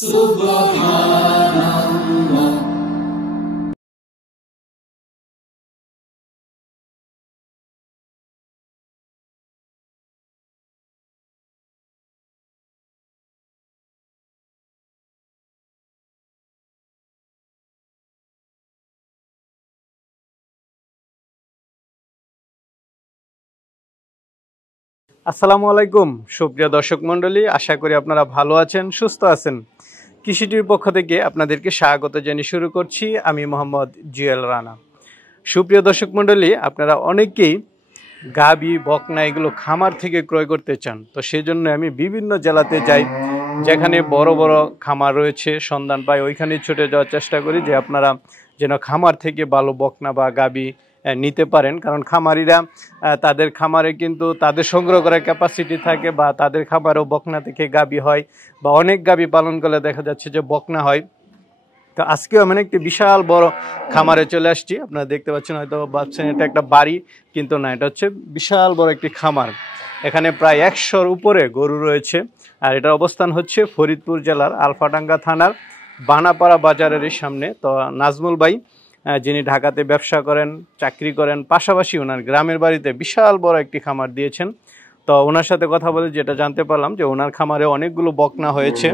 Subhanallah. আসসালামু আলাইকুম সুপ্রিয় দর্শক মণ্ডলী, আশা করি আপনারা ভালো আছেন, সুস্থ আছেন। কৃষিটির পক্ষ থেকে আপনাদেরকে স্বাগত জানিয়ে শুরু করছি আমি মোহাম্মদ জুয়েল রানা। সুপ্রিয় দর্শক মণ্ডলী, আপনারা অনেকেই গাবি বকনা এগুলো খামার থেকে ক্রয় করতে চান, তো সেজন্য আমি বিভিন্ন জেলাতে যাই, যেখানে বড় বড় খামার রয়েছে সন্ধান পাই, ওইখানে ছুটে যাওয়ার চেষ্টা করি যে আপনারা যেন খামার থেকে ভালো বকনা বা গাবি নিতে পারেন। কারণ খামারিরা তাদের খামারে কিন্তু তাদের সংগ্রহ করার ক্যাপাসিটি থাকে, বা তাদের খামারেও বকনা থেকে গাবি হয়, বা অনেক গাবি পালন করলে দেখা যাচ্ছে যে বকনা হয়। তো আজকেও আমি একটি বিশাল বড় খামারে চলে আসছি। আপনারা দেখতে পাচ্ছেন, হয়তো ভাবছেন এটা একটা বাড়ি, কিন্তু না, এটা হচ্ছে বিশাল বড় একটি খামার। এখানে প্রায় 100-র উপরে গরু রয়েছে, আর এটার অবস্থান হচ্ছে ফরিদপুর জেলার আলফাডাঙ্গা থানার বানাপাড়া বাজারের সামনে। তো নাজমুল ভাই, যিনি ঢাকাতে ব্যবসা করেন, চাকরি করেন, পাশাপাশি ওনার গ্রামের বাড়িতে বিশাল বড় একটি খামার দিয়েছেন। তো ওনার সাথে কথা বলে যেটা জানতে পারলাম যে ওনার খামারে অনেকগুলো বকনা হয়েছে,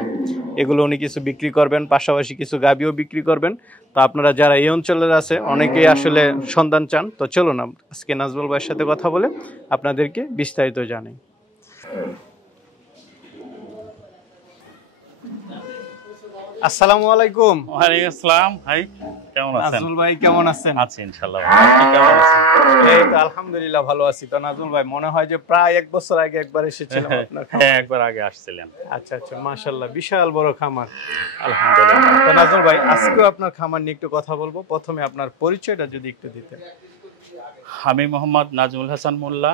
এগুলো উনি কিছু বিক্রি করবেন, পাশাপাশি কিছু গাবিও বিক্রি করবেন। তো আপনারা যারা এই অঞ্চলের আছে অনেকেই আসলে সন্ধান চান, তো চলুন আজকে নাজমুল ভাইয়ের সাথে কথা বলে আপনাদেরকে বিস্তারিত জানাই। আসসালামু আলাইকুম। ওয়ালাইকুম আসসালাম। ভাই কেমন আছেন? নাজমুল ভাই কেমন আছেন? আছি ইনশাআল্লাহ। আপনি কেমন আছেন? এই তো আলহামদুলিল্লাহ ভালো আছি। তো নাজমুল ভাই, মনে হয় যে প্রায় 1 বছর আগে একবার এসেছিলাম আপনার খামারে। হ্যাঁ, একবার আগে আসছিলেন। আচ্ছা আচ্ছা, মাশাআল্লাহ, বিশাল বড় খামার। আলহামদুলিল্লাহ। তো নাজমুল ভাই, আজকেও আপনার খামার নিয়ে একটু কথা বলবো। প্রথমে আপনার পরিচয়টা যদি একটু দিতেন। আমি মোহাম্মদ নাজমুল হাসান মোল্লা,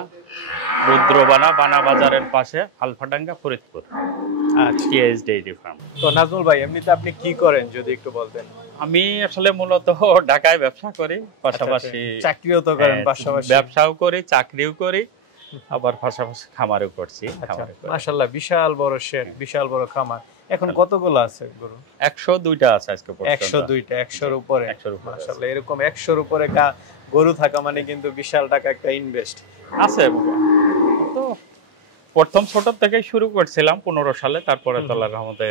রুদ্রবানা বানা বাজারের পাশে আলফাডাঙ্গা ফরিদপুর। আচ্ছা, টিএস ডেইরি ফার্ম। তো নাজমুল ভাই, এমনিতে আপনি কি করেন যদি একটু বলতেন? আমি আসলে মূলত ঢাকায় ব্যবসা করি, পাশাপাশি চাকরিও তো করেন, পাশাপাশি ব্যবসাও করি, চাকরিও করি, আবার পাশাপাশি খামারও করছি। মাশাআল্লাহ, বিশাল বড় শেড, বিশাল বড় খামার। এখন কতগুলো আছে গরু? 102টা আছে আজকে পর্যন্ত। 102টা, 100-র উপরে। মাশাআল্লাহ, এরকম 100-র উপরে গরু থাকা মানে কিন্তু বিশাল টাকা একটা ইনভেস্ট আছে। তো প্রথম ছোট থেকে শুরু করছিলাম 15 সালে, তারপরে আল্লাহর রহমতে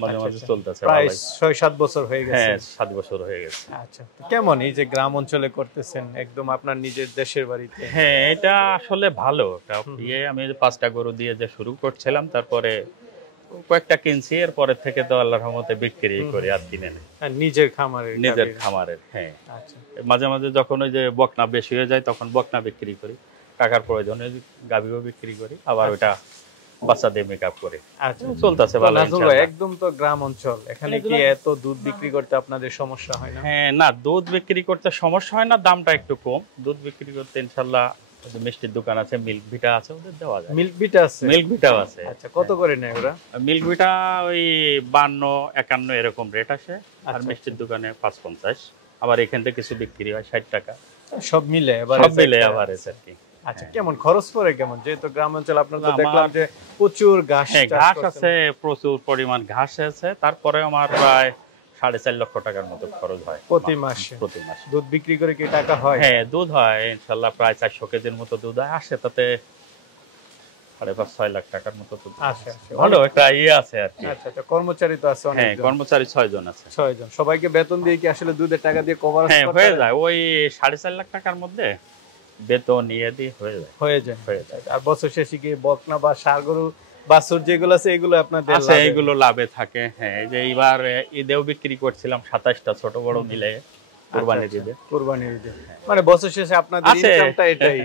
মাঝে মাঝে চলতেছে। প্রায় 6-7 বছর হয়ে গেছে। হ্যাঁ, 7 বছর হয়ে গেছে। আচ্ছা, কেমন এই যে গ্রাম অঞ্চলে করতেছেন, একদম আপনার নিজের দেশের বাড়িতে? হ্যাঁ, এটা আসলে ভালো। আমি 5টা গরু দিয়ে যে শুরু করছিলাম, তারপরে কয়েকটা কিনছি, এরপরে থেকে তো আল্লাহর রহমতে বিক্রি করি আর কিনে নেই। নিজের খামারের। হ্যাঁ, আচ্ছা, মাঝে মাঝে যখন ওই যে বকনা বেশি হয়ে যায় তখন বকনা বিক্রি করি, টাকার প্রয়োজনে গাভীও বিক্রি করি, আবার ওইটা বাচ্চা দিয়ে মেকআপ করি। আচ্ছা, চলতেছে ভালো ইনশাআল্লাহ। একদম তো গ্রাম অঞ্চল, এখানে কি এত দুধ বিক্রি করতে আপনাদের সমস্যা হয় না? হ্যাঁ, না, দুধ বিক্রি করতে সমস্যা হয় না, দামটা একটু কম। দুধ বিক্রি করতে ইনশাআল্লাহ মিষ্টির দোকান আছে, মিল্ক ভিটা আছে, ওদের দেওয়া যায়। মিল্ক ভিটা আছে? মিল্ক ভিটাও আছে। আচ্ছা, কত করে নেয় ওরা? মিল্ক ভিটা ওই 52-51 এরকম রেট আসে, আর মিষ্টির দোকানে 5.50। আবার এখান থেকে কিছু বিক্রি হয় 60 টাকা। সব মিলে এভারেজ আর কি। আচ্ছা, কেমন খরচ পড়ে কেমন? যেহেতু গ্রাম অঞ্চল, আপনার তো দেখলাম যে প্রচুর ঘাস আছে, প্রচুর পরিমাণ ঘাস আছে। তারপরে আমার প্রায় 4.5 লক্ষ টাকার মতো খরচ হয় প্রতি মাসে। দুধ বিক্রি করে কি টাকা হয়? হ্যাঁ, দুধ হয় ইনশাআল্লাহ, প্রায় 400 কেজির মতো দুধ আসে, তাতে 5.5-6 লাখ টাকার মতো দুধ আসে। ভালো একটা আছে আর কি। আচ্ছা, কর্মচারী তো আছে অনেক? হ্যাঁ, কর্মচারী 6 জন আছে। 6 জন। সবাইকে বেতন দিয়ে কি আসলে দুধের টাকা দিয়ে কভার হয়ে যায়? ওই 4.5 লাখ টাকার মধ্যে বেতন নিয়ে দিয়ে হয়ে যায়। আর বছর শেষে কি বকনা বা ষাঁড় গরু বাছুর যেগুলো আছে এগুলো আপনাদের আছে, এগুলো লাভে থাকে। হ্যাঁ, এই যে এবার ঈদেও বিক্রি করছিলাম 27টা ছোট বড় মিলে কুরবানির ঈদে। মানে বছর শেষে আপনাদের ইনকামটা এটাই।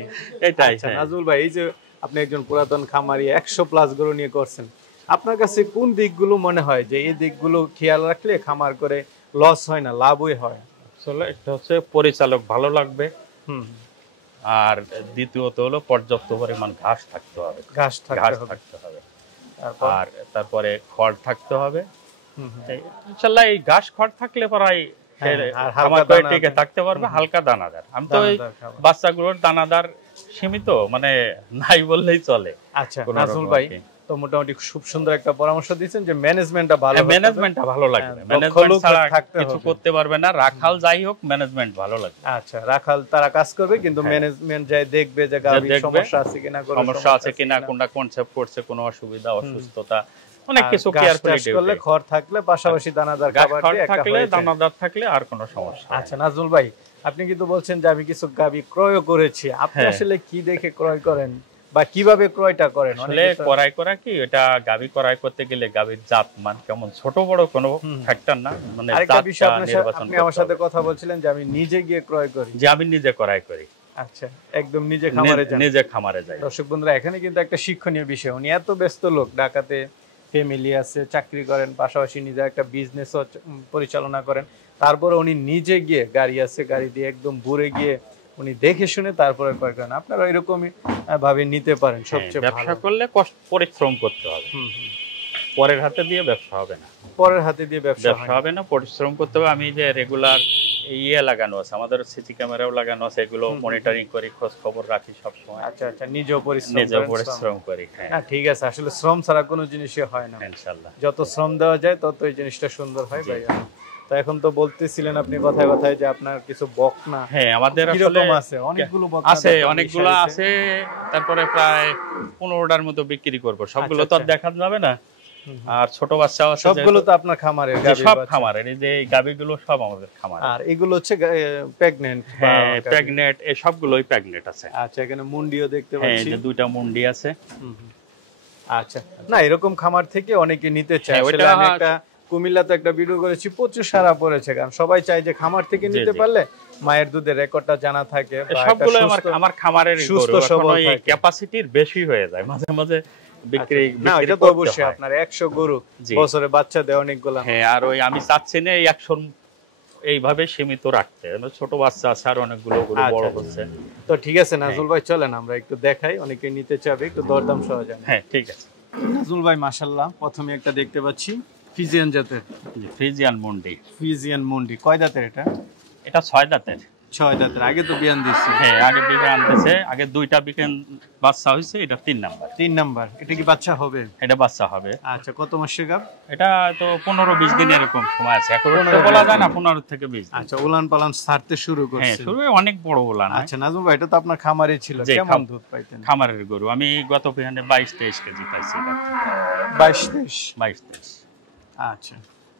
আচ্ছা, নাজমুল ভাই, এই যে আপনি একজন পুরাতন খামারি, 100+ গরু নিয়ে করছেন, আপনার কাছে কোন দিকগুলো মনে হয় যে এই দিকগুলো খেয়াল রাখলে খামার করে লস হয় না, লাভই হয়? আসলে এটা হচ্ছে পরিচালক ভালো লাগবে, আর দ্বিতীয়ত হলো পর্যাপ্ত পরিমাণ ঘাস থাকতে হবে। আর তারপরে খড় থাকতে হবে। ইনশাআল্লাহ এই ঘাস খড় থাকলে পরাই টিকে থাকতে পারবে, হালকা দানাদার। আমি তো ওই বাচ্চাগুলোর দানাদার সীমিত, মানে নাই বললেই চলে। আচ্ছা নাজমুল ভাই, তো মোটামুটি খুব সুন্দর একটা পরামর্শ দিয়েছেন যে ম্যানেজমেন্টটা ভালো, ম্যানেজমেন্টটা ভালো লাগবে, ম্যানেজমেন্ট ছাড়া কিছু করতে পারবে না, রাখাল যাই হোক ম্যানেজমেন্ট ভালো লাগবে। আচ্ছা, রাখাল তারা কাজ করবে কিন্তু ম্যানেজমেন্ট যায় দেখবে যে গাভীর সমস্যা আছে কিনা, সমস্যা আছে কিনা, কোনটা কনসেপ্ট করছে, কোনো অসুবিধা অসুস্থতা, অনেক কিছু কেয়ারফুলি করলে, খড় থাকলে পাশাপাশি দানাদার খাবার দিয়ে একটা থাকলে, দানাদার থাকলে আর কোনো সমস্যা। আচ্ছা নাজমুল ভাই, আপনি কিন্তু বলছেন যে আমি কিছু গাভী ক্রয় করেছি, আপনি আসলে কি দেখে ক্রয় করেন বা কিভাবে ক্রয়টা করেন? আসলে ক্রয় করা কি, এটা গাভী ক্রয় করতে গেলে গাভীর জাত মান কেমন, ছোট বড় কোনো ফ্যাক্টর না, মানে আরেকটা বিষয় আপনি আমার সাথে কথা বলছিলেন যে আমি নিজে গিয়ে ক্রয় করি। যে আমি নিজে ক্রয় করি। আচ্ছা, একদম নিজে খামারে যান? নিজে খামারে যাই। দর্শক বন্ধুরা, এখানে কিন্তু একটা শিক্ষণীয় বিষয়, উনি এত ব্যস্ত লোক, ঢাকাতে ফ্যামিলি আছে, চাকরি করেন, পাশাপাশি নিজে একটা বিজনেসও পরিচালনা করেন, তারপরে উনি নিজে গিয়ে, গাড়ি আছে, গাড়ি দিয়ে একদম ঘুরে গিয়ে উনি দেখে শুনে তারপরে ক্রয় করেন। আপনারা এরকমই ভাবে নিতে পারেন, সবচেয়ে ভালো। ব্যবসা করলে পরিশ্রম করতে হবে, পরের হাতে দিয়ে ব্যবসা হবে না, পরের হাতে দিয়ে ব্যবসা হবে না, পরিশ্রম করতে হবে। আমি যে রেগুলার লাগানো আছে, আমাদের সিসি ক্যামেরাও লাগানো আছে, এগুলো মনিটরিং করি, খোঁজ খবর রাখি সব সময়। আচ্ছা আচ্ছা, নিজেও পরিশ্রম করি। হ্যাঁ ঠিক আছে, আসলে শ্রম ছাড়া কোনো জিনিসই হয় না, ইনশাআল্লাহ। যত শ্রম দেওয়া যায় তত এই জিনিসটা সুন্দর হয় ভাই। তো এখন তো বলতেছিলেন আপনি কথায় কথায় যে আপনার কিছু বকনা, হ্যাঁ আমাদের আসলে আছে, অনেকগুলো বকনা আছে, অনেকগুলো আছে, তারপরে প্রায় 15টার মতো বিক্রি করব, সবগুলো তো আর দেখা যাবে না। আর ছোট বাচ্চা আছে, সবগুলো তো আপনার খামারের গাভী, সব খামারের, এই যে এই গাভীগুলো সব আমাদের খামার। আর এগুলো হচ্ছে প্রেগন্যান্ট? হ্যাঁ প্রেগন্যান্ট, এই সবগুলোই প্রেগন্যান্ট আছে। আচ্ছা, এখানে মুন্ডিও দেখতে পাচ্ছি, এই যে দুইটা মুন্ডি আছে। আচ্ছা, না এরকম খামার থেকে অনেকে নিতে চায়। আসলে আমি একটা কুমিল্লাতে একটা ভিডিও করেছি, প্রচুর সারা পড়েছে, কারণ সবাই চায় যে খামার থেকে নিতে পারলে মায়ের দুধের রেকর্ডটা জানা থাকে। সবগুলো আমার খামারের সুস্থ সবল ক্যাপাসিটির বেশি হয়ে যায়, মাঝে মাঝে বিক্রি। না এটা তো অবশ্যই, আপনার 100 গরু বছরে বাচ্চা দেয় অনেকগুলো। হ্যাঁ, আর ওই আমি চাচ্ছি না এই 100 এইভাবে সীমিত রাখতে, ছোট বাচ্চা আছে আর অনেকগুলো গরু বড় হচ্ছে। তো ঠিক আছে নাজমুল ভাই, চলেন আমরা একটু দেখাই, অনেকে নিতে চাবে, একটু দরদাম সহ যান। হ্যাঁ ঠিক আছে। নাজমুল ভাই মাশাআল্লাহ, প্রথমে একটা দেখতে পাচ্ছি ফ্রিজিয়ান জাতের, ফ্রিজিয়ান মুন্ডি। ফ্রিজিয়ান মুন্ডি কয় দাঁতের এটা? এটা 6 দাঁতের। 6 দাঁতের। আগে তো বিয়ান দিয়েছে? হ্যাঁ আগে বিয়ান দিয়েছে, আগে 2টা বিকেন বাচ্চা হইছে, এটা 3 নাম্বার। 3 নাম্বার। এটা কি বাচ্চা হবে? এটা বাচ্চা হবে। আচ্ছা, কত মাসের গাব? এটা তো 15-20 দিন এরকম সময় আছে, এখন তো বলা যায় না, 15 থেকে 20 দিন। আচ্ছা, উলান পালান ছাড়তে শুরু করছে? হ্যাঁ, শুরু অনেক বড় উলান। আচ্ছা নাজমুল ভাই, এটা তো আপনার খামারে ছিল, কেমন দুধ পাইতেন? খামারের গরু, আমি গত বিহানে 22-23 কেজি পাইছি। 22-23? আচ্ছা,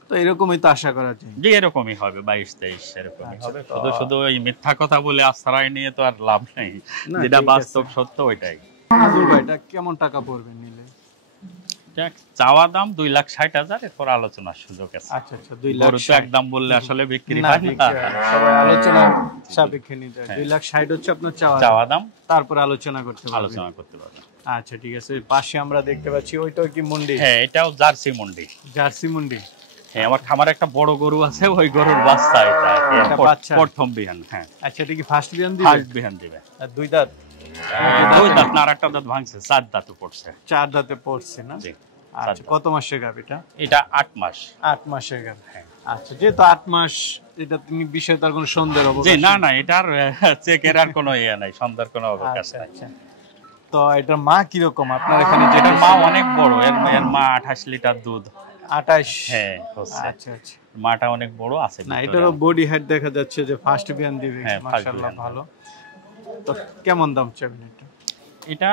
তো এরকমই তো আশা করা যায় যে এরকমই হবে, 22-23 এরকমই হবে। শুধু শুধু ওই মিথ্যা কথা বলে আশ্রয় নিয়ে তো আর লাভ নেই, যেটা বাস্তব সত্য ওইটাই। নাজমুল ভাই, এটা কেমন টাকা পড়বে নিলে? চাওয়া দাম 2,60,000, এরপর আলোচনার সুযোগ আছে। আচ্ছা আচ্ছা, 2 লাখ একদম বললে আসলে বিক্রি হয় না, সবাই আলোচনা সাপেক্ষে নিতে হয়। 2,60,000 হচ্ছে আপনার চাওয়া দাম, তারপর আলোচনা করতে পারবেন। আচ্ছা ঠিক আছে। পাশে আমরা দেখতে পাচ্ছি, ওইটাও কি মুন্ডি? হ্যাঁ, এটাও জার্সি মুন্ডি। জার্সি মুন্ডি? হ্যাঁ, আমার খামারে একটা বড় গরু আছে, ওই গরুর বাচ্চা এটা, প্রথম বিহান। হ্যাঁ। আচ্ছা, এটা কি ফার্স্ট বিহান দিবে? ফার্স্ট বিহান দিবে। আর 2 দাঁত? 2 দাঁত না, আর একটা দাঁত ভাঙছে, 4 দাঁতে পড়ছে। 4 দাঁতে পড়ছে না? জি। আচ্ছা, কত মাসের গাব এটা? এটা 8 মাস। 8 মাসের গাব। হ্যাঁ। আচ্ছা, যেহেতু 8 মাস, এটা তুমি বিষয়ে তার কোনো সন্দেহ হবে? জি না, এটার চেকের আর কোনো ইয়ে নাই, সন্দেহের কোনো অবকাশ নাই। আচ্ছা, তো এটার মা কি রকম আপনার এখানে? যেটা মা অনেক বড়, এর মা 28 লিটার দুধ। 28? হ্যাঁ হচ্ছে। আচ্ছা আচ্ছা, মাটা অনেক বড় আছে। না এটারও বডি হাইট দেখা যাচ্ছে যে ফার্স্ট বিয়ান দিবে, মাশাআল্লাহ ভালো। তো কেমন দাম চাবেন এটা? এটা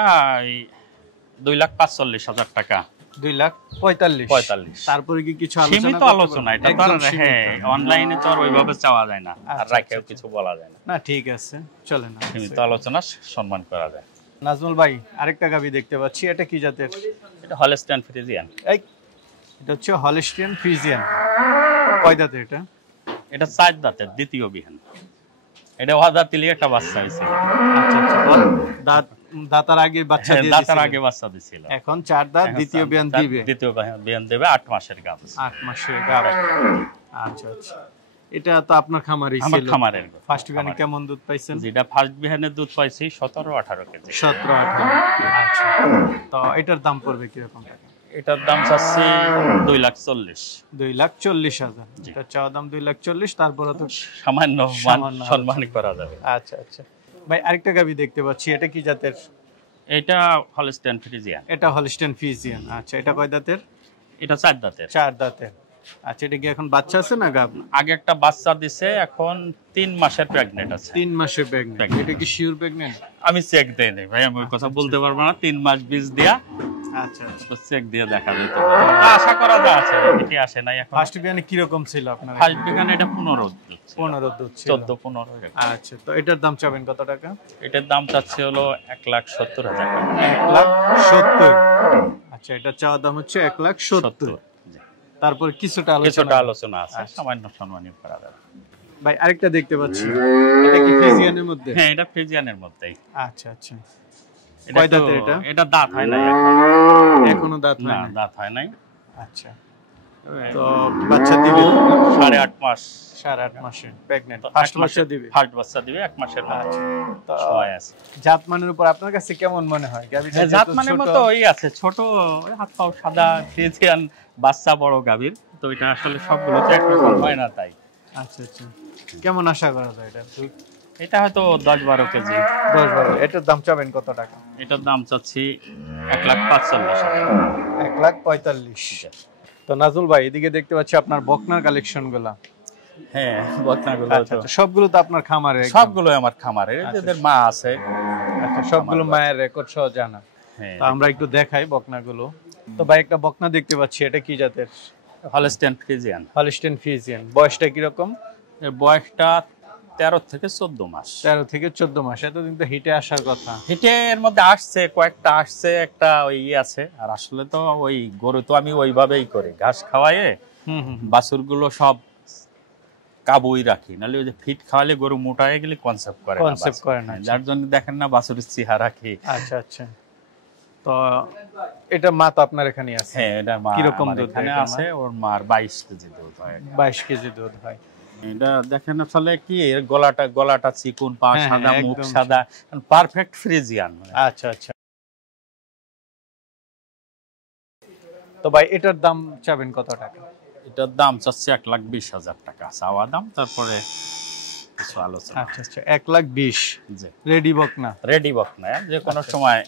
2,45,000 টাকা। 2,45,000? তারপরে কি কিছু আলোচনা? সীমিত আলোচনা, এটা তো হ্যাঁ অনলাইনে তো আর ওইভাবে চাওয়া যায় না, আর রাখেও কিছু বলা যায় না। না ঠিক আছে, চলে না, সীমিত আলোচনা সম্মান করা যায়। নাজমুল ভাই, আরেকটা গাভী দেখতে পাচ্ছি, এটা কি জাতের? এটা হলস্টাইন ফ্রিজিয়ান। এটা হচ্ছে হলস্টাইন ফ্রিজিয়ান। কয় দাঁতের এটা? এটা 4 দাঁতের, দ্বিতীয় বিহান। এটা ওয়াদাতিলি একটা বাচ্চা হইছিল। আচ্ছা আচ্ছা, দাঁতার আগে বাচ্চা দিয়ে দিয়েছিল? দাঁতার আগে বাচ্চা দিছিল। এখন 4 দাঁত, দ্বিতীয় বিহান দিবে? দ্বিতীয় বিহান দেবে, 8 মাসের গাব। 8 মাসের গাব। আচ্ছা আচ্ছা, এটা তো আপনার খামারই ছিল? আমার খামারের। ফার্স্ট বিহানে কেমন দুধ পাইছেন? যেটা ফার্স্ট বিহানের দুধ পাইছি 17-18 কেজি। 17-18। আচ্ছা, তো এটার দাম পড়বে কি রকম টাকা? এটার দাম চাচ্ছি 2,40,000। 2,40,000? এটা চাওয়া দাম 2,40,000, তারপরে তো সামান্য সম্মান করা যাবে। আচ্ছা আচ্ছা ভাই, আরেকটা গাভী দেখতে পাচ্ছি, এটা কি জাতের? এটা হলস্টাইন ফ্রিজিয়ান। এটা হলস্টাইন ফ্রিজিয়ান। আচ্ছা, এটা কয় দাঁতের? এটা 4 দাঁতের। 4 দাঁতের। আচ্ছা, এটা কি এখন বাচ্চা আছে না গাব? আগে একটা বাচ্চা দিছে, এখন 3 মাসের প্রেগন্যান্ট আছে। 3 মাসের প্রেগন্যান্ট। এটা কি শিওর প্রেগন্যান্ট? আমি চেক দেই নাই ভাই, আমি ওই কথা বলতে পারবো না। 3 মাস বীজ দিয়া, আচ্ছা আচ্ছা, তো চেক দিয়ে দেখা যেত। আশা করা যা আছে, এটি আসে নাই এখন। ফার্স্ট বিয়ানে কি রকম ছিল আপনার? ফার্স্ট বিয়ানে এটা 15 দুধ ছিল। 15 দুধ ছিল। 14-15 এরকম। আচ্ছা, তো এটার দাম চাবেন কত টাকা? এটার দাম চাচ্ছে হলো 1,70,000 টাকা। 1,70,000। আচ্ছা, এটা চাওয়া দাম হচ্ছে 1,70,000। তারপর কিছুটা আলোচনা আছে, সামান্য সম্মানী করা যাবে। ভাই আরেকটা দেখতে পাচ্ছি, এটা কি ফ্রিজিয়ানের মধ্যে? হ্যাঁ, এটা ফ্রিজিয়ানের মধ্যেই। আচ্ছা আচ্ছা, কয় দাঁতের এটা? এটা দাঁত হয় নাই এখনো দাঁত হয় না? দাঁত হয় নাই। আচ্ছা, তো বাচ্চা দিবে 8.5 মাস। 8.5 মাসের প্রেগন্যান্ট। ফার্স্ট বাচ্চা দিবে? ফার্স্ট বাচ্চা দিবে 1 মাসের মধ্যে। তো ছয় আছে। জাত মানের উপর আপনার কাছে কেমন মনে হয়? গাভীটা জাত মানের মতো ওই আছে, ছোট হাত পাও সাদা ফ্রিজিয়ান, বাচ্চা বড় গাভীর। তো এটা আসলে সবগুলো তো একরকম হয় না, তাই। আচ্ছা আচ্ছা, কেমন আশা করা যায় এটা? এটা হয়তো 10-12 কেজি। 10-12। এটার দাম চাবেন কত টাকা? এটার দাম চাচ্ছি 1,45,000। 1,45,000। তো নাজুল ভাই, এদিকে দেখতে পাচ্ছি আপনার বকনার কালেকশন গুলা। হ্যাঁ, বকনাগুলো আচ্ছা, সবগুলো তো আপনার খামারে? সবগুলো আমার খামারে, যাদের মা আছে। আচ্ছা, সবগুলো মায়ের রেকর্ড সহ জানা। হ্যাঁ, তো আমরা একটু দেখাই বকনাগুলো। তো ভাই একটা বকনা দেখতে পাচ্ছি, এটা কি জাতের? Holstein Friesian. Holstein Friesian. বয়সটা কি রকম? এর বয়সটা 13 থেকে 14 মাস। 13 থেকে 14 মাস। এতদিন তো হিটে আসার কথা। হিটে এর মধ্যে আসছে, কয়েকটা আসছে, একটা ওই আছে। আর আসলে তো ওই গরু তো আমি ওইভাবেই করি, ঘাস খাওয়াইয়ে বাছুরগুলো সব কাবুই রাখি, নাহলে ওই যে ফিট খাওয়ালে গরু মোটা হয়ে গেলে কনসেপ্ট করে না, যার জন্য দেখেন না বাছুরের চেহারা রাখি। আচ্ছা আচ্ছা, তো এটা মা তো আপনার এখানে আছে? হ্যাঁ, এটা মা কিরকম দুধ এখানে আছে? ওর মার 22 কেজি দুধ হয়। 22 কেজি দুধ হয়। এটা দেখেন আসলে কি, এর গলাটা চিকন, পা সাদা, মুখ সাদা, পারফেক্ট ফ্রিজিয়ান। আচ্ছা আচ্ছা, তো ভাই এটার দাম চাবেন কত টাকা? এটার দাম চাচ্ছে 1,20,000 টাকা চাওয়া দাম, তারপরে কিছু আলোচনা। আচ্ছা আচ্ছা, 1,20,000। জি, রেডি বকনা? রেডি বকনা, যে কোনো সময়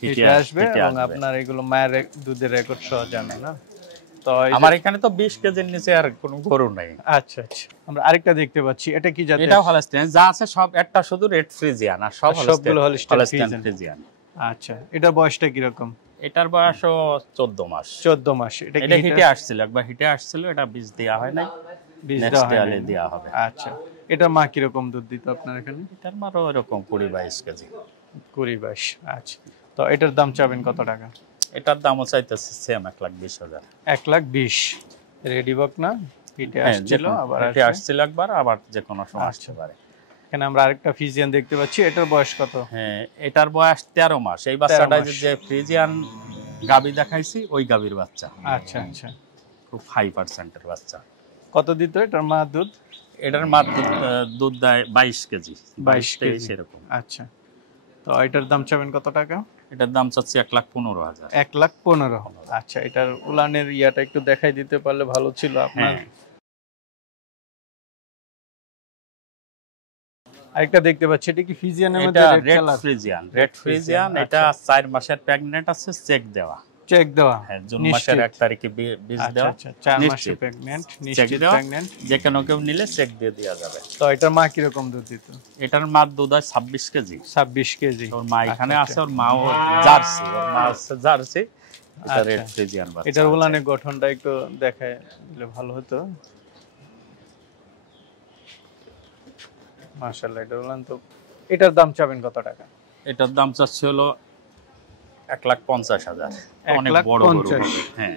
হিটে আসবে। এবং আপনার এগুলো মায়ের দুধের রেকর্ড সহ জানা না? তো আমার এখানে তো 20 কেজির নিচে আর কোনো গরু নাই। আচ্ছা আচ্ছা, আমরা আরেকটা দেখতে পাচ্ছি, এটা কি জাতের? এটা হলস্টাইন। যা আছে সব একটা শুধু রেড ফ্রিজিয়ান, আর সবগুলো হলস্টাইন ফ্রিজিয়ান। আচ্ছা, এটার বয়সটা কি রকম? এটার বয়সও 14 মাস। 14 মাস। এটা হিটে আসছিল, একবার হিটে আসছিল, এটা বীজ দেয়া হয় নাই, বীজ দেয়া হবে। আচ্ছা, এটার মা কি রকম দুধ দিত আপনার এখানে? এটার মারও এরকম 20-22 কেজি। 20-22। আচ্ছা, তো এটার দাম চাবেন কত টাকা? এটার দামও চাইতেছে সেম 1,20,000। 1,20,000। রেডি বকনা, হিটে আসছিল, আবার হিটে আসছিল একবার, আবার যে কোনো সময় আসতে পারে। এখানে আমরা আরেকটা ফ্রিজিয়ান দেখতে পাচ্ছি, এটার বয়স কত? হ্যাঁ, এটার বয়স 13 মাস। এই বাচ্চাটা যে ফ্রিজিয়ান গাবি দেখাইছি, ওই গাবির বাচ্চা। আচ্ছা আচ্ছা, খুব হাই পার্সেন্টের বাচ্চা। কত দিত এটার মা দুধ? এটার মা দুধ দেয় 22 কেজি। 22 কেজি এরকম। আচ্ছা, তো এটার দাম চাবেন কত টাকা? এটার দাম চাচ্ছি 1,15,000। 1,15,000। আচ্ছা, এটার উলানের ইয়াটা একটু দেখাই দিতে পারলে ভালো ছিল আপনার। আরেকটা দেখতে পাচ্ছি, এটা কি ফ্রিজিয়ানের মধ্যে? Red Friesian. রেড ফ্রিজিয়ান, এটা 4 মাসের প্রেগন্যান্ট আছে, চেক দেওয়া। চেক দেওয়া? হ্যাঁ, জুন মাসের 1 তারিখে বীজ দেওয়া। আচ্ছা, 4 মাসের প্রেগন্যান্ট, নিশ্চিত প্রেগন্যান্ট। যে কেউ নিলে চেক দিয়ে দেওয়া যাবে। তো এটার মা কি রকম দুধ দিত? এটার মা দুধ হয় 26 কেজি। 26 কেজি। ওর মা এখানে আছে, ওর মাও জার্সি, ওর মা আছে জার্সি। এটা রেড ফ্রিজিয়ান বাচ্চা। এটার উলানের গঠনটা একটু দেখায় দিলে ভালো হতো। মাশাআল্লাহ, এটার উলান তো। এটার দাম চাবেন কত টাকা? এটার দাম চাচ্ছে হলো 1,50,000। অনেক বড় গরু হবে। হ্যাঁ,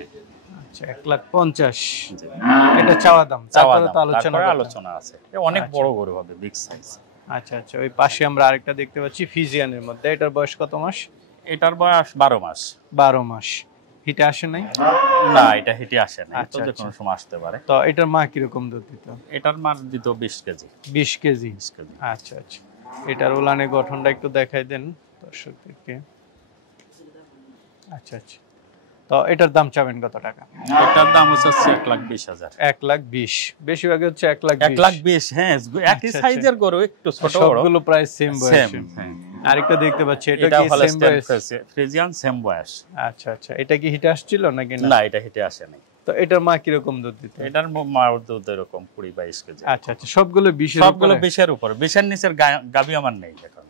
আচ্ছা, 1,50,000। এটা চাওয়া দাম, তারপরে তো আলোচনা আছে। অনেক বড় গরু হবে, বিগ সাইজ। আচ্ছা আচ্ছা, ওই পাশে আমরা আরেকটা দেখতে পাচ্ছি ফ্রিজিয়ানের মধ্যে, এটার বয়স কত মাস? এটার বয়স 12 মাস। 12 মাস। হিটে আসে নাই? না, এটা হিটে আসে না, তো যে কোনো সময় আসতে পারে। তো এটার মা কি রকম দুধ দিত? এটার মা দিত 20 কেজি। 20 কেজি। আচ্ছা আচ্ছা, এটার উলানের গঠনটা একটু দেখাই দেন দর্শকদেরকে। আচ্ছা আচ্ছা, তো এটার দাম চাবেন কত টাকা? এটার দাম হচ্ছে 1,20,000। 1,20,000। বেশিরভাগ হচ্ছে 1,20,000। 1,20,000। হ্যাঁ, একই সাইজের গরু, একটু ছোট বড়, সবগুলো প্রায় সেম বয়স। হ্যাঁ, আরেকটা দেখতে পাচ্ছি, এটা এটা কি সেম হলস্টাইন বয়স? ফ্রিজিয়ান সেম বয়স। আচ্ছা আচ্ছা, এটা কি হিটে আসছিল নাকি না? না, এটা হিটে আসে নাই। তো এটার মা কি রকম দুধ দিত? এটার মার দুধ এরকম 20-22 কেজি। আচ্ছা আচ্ছা, সবগুলো 20 এর সবগুলো উপরে? 20 এর উপর, 20 এর নিচের গাভী আমার নেই এখন।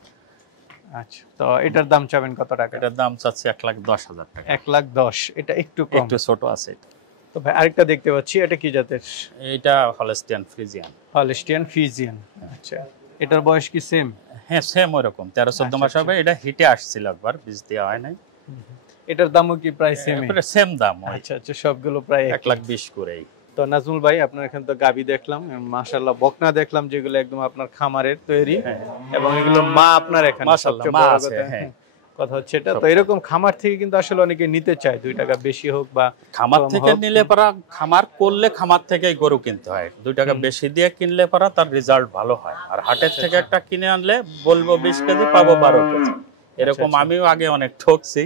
আচ্ছা, তো এটার দাম চাবেন কত টাকা? এটার দাম চাচ্ছি 1,10,000 টাকা। 1,10,000, এটা একটু কম। একটু ছোট আছে এটা। তো ভাই আরেকটা দেখতে পাচ্ছি, এটা কি জাতের? এটা হলস্টাইন ফ্রিজিয়ান। Holstein Friesian. আচ্ছা, এটার বয়স কি সেম? হ্যাঁ, সেম ওরকম 13-14 মাস আচ্ছা, হবে। এটা হিটে আসছিল একবার, বীজ দেওয়া হয় নাই। এটার দামও কি প্রায় সেম? সেম দাম, আচ্ছা আচ্ছা, সবগুলো প্রায় 1,20,000 করেই। তো নাজমুল ভাই, আপনার এখানে তো গাবি দেখলাম, মাশাআল্লাহ বকনা দেখলাম, যেগুলো একদম আপনার খামারের তৈরি, এবং এগুলো মা আপনার এখানে মাশাআল্লাহ সবচেয়ে মা বড় আছে। কথা। হ্যাঁ, কথা হচ্ছে এটা, তো এরকম খামার থেকে কিন্তু আসলে অনেকে নিতে চায়, 2 টাকা বেশি হোক বা খামার কম থেকে হোক। নিলে পারা, খামার করলে খামার থেকেই গরু কিনতে হয়। 2 টাকা বেশি দিয়ে কিনলে পারা তার রেজাল্ট ভালো হয়। আর হাটের থেকে একটা কিনে আনলে বলবো 20 কেজি, পাবো 12 কেজি। এরকম আমিও আগে অনেক ঠকছি,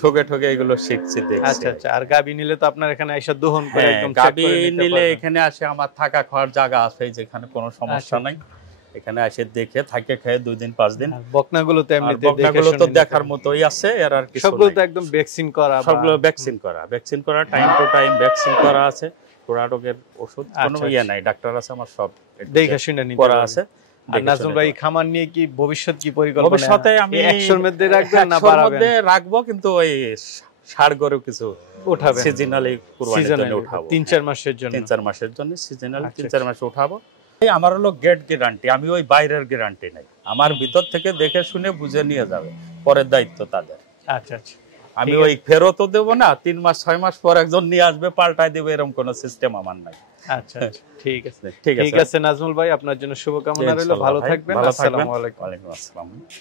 ঠকে এগুলো শিখছি, দেখছি। আচ্ছা আচ্ছা, আর গাবি নিলে তো আপনার এখানে এসে দহন করে একদম চেক গাবি করে নিতে নিলে পারবেন। এখানে আসে, আমার থাকা খাওয়ার জায়গা আছে, যেখানে কোনো সমস্যা নাই। এখানে এসে দেখে থাকে খেয়ে 2 দিন 5 দিন। বকনাগুলো তো এমনিতে বকনাগুলো তো দেখার মতোই আছে, এর আর কিছু সবগুলো নাই। তো একদম ভ্যাকসিন করা, সবগুলো ভ্যাকসিন করা, টাইম টু টাইম ভ্যাকসিন করা আছে। পুরা রোগের ওষুধ কোনো ইয়ে নাই, ডাক্তার আছে আমার, সব দেখে শুনে নিতে করা পারবেন। আছে। আর নাজমুল ভাই, খামার নিয়ে কি ভবিষ্যৎ কি পরিকল্পনা? ভবিষ্যতে আমি 100 এর মধ্যে রাখবেন না 100 এর বাড়াবেন? মধ্যে রাখবো, কিন্তু ওই ষাড় গরু কিছু উঠাবেন সিজনালি কুরবানির জন্য উঠাবো। 3-4 মাসের জন্য। 3-4 মাসের জন্য সিজনালি আচ্ছা, 3-4 মাসে উঠাবো। আমার হলো গেট গ্যারান্টি, আমি ওই বাইরের গ্যারান্টি নাই। আমার ভিতর থেকে দেখে শুনে বুঝে নিয়ে যাবে, পরের দায়িত্ব তাদের। আচ্ছা আচ্ছা, আমি ওই ফেরতও দেবো না, 3 মাস 6 মাস পর একজন নিয়ে আসবে পাল্টায় দেবে, এরকম কোনো সিস্টেম আমার নাই। আচ্ছা আচ্ছা, ঠিক আছে ঠিক আছে নাজমুল ভাই, আপনার জন্য শুভকামনা রইল, ভালো থাকবেন। আসসালামু আলাইকুম। ওয়ালাইকুম আসসালাম।